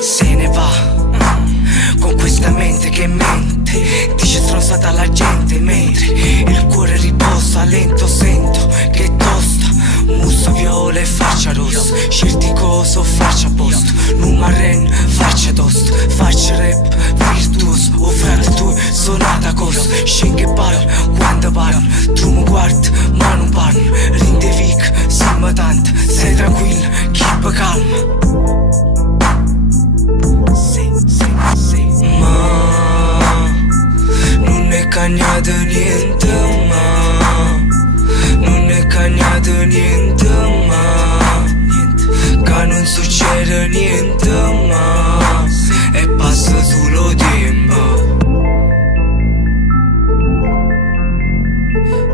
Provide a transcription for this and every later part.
se ne va con questa mente che mente, dice stronzata alla gente, mentre il cuore riposa lento, sento che tosta, muso viola e faccia rossa, scelti coso faccia posto, non marren faccia tosto, faccia rap virtuoso, o frate tu sonata cosa, scende che parla quando parla, tu mi guardi ma non parli, rinde vic, simma tanto, sei tranquilla, keep calma. Non è cagnato niente ma, non è cagnato niente ma, che non succede niente ma, e passa solo tempo.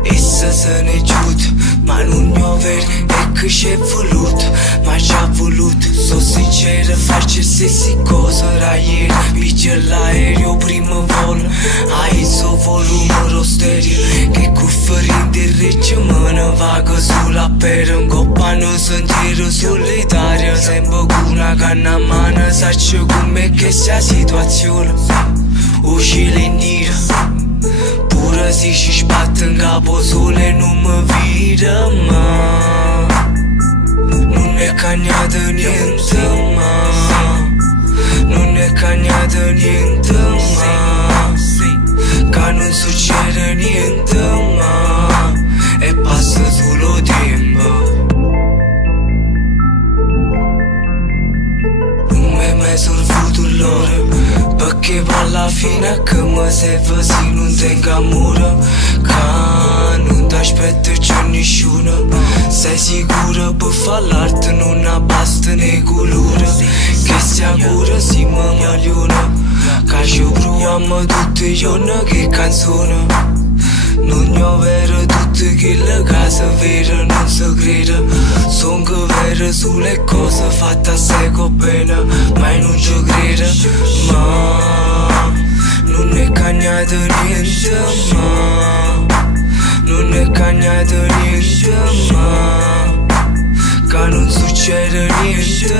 Essa se ne è giuta, ma non ne vero, è che c'è voluto, ma ci ha voluto. Sono sincero, faccio stessi cose da ieri, picchia l'aereo primo volo, hai il suo volume stereo, che cufferinte il regge me ne vaga sulla pera, un coppano sentiero solitario, sempre con una canna a mano, saccio come che sia situazione, uscire in nera. Pure se ci sbatte in capo sole non mi vira ma, non è cagnato niente ma, non è cagnato niente ma, che non succede niente ma, e passa solo tempo. Non mi è mai sorvuto l'ora, perché alla fine che mi serve se non tengo amore, che non ti aspetta c'è nessuno, sei sicura per fare l'arte non basta né colore, che sicura si mi magliona, che ci proviamo tutti i giorni che canzone. Non è vero tutte quelle cose vere non si crede, sono che vere sulle cose fatte assai bene, ma non ci crede, ma non è cagnato niente ma, non è cagnato niente ma, che non succede niente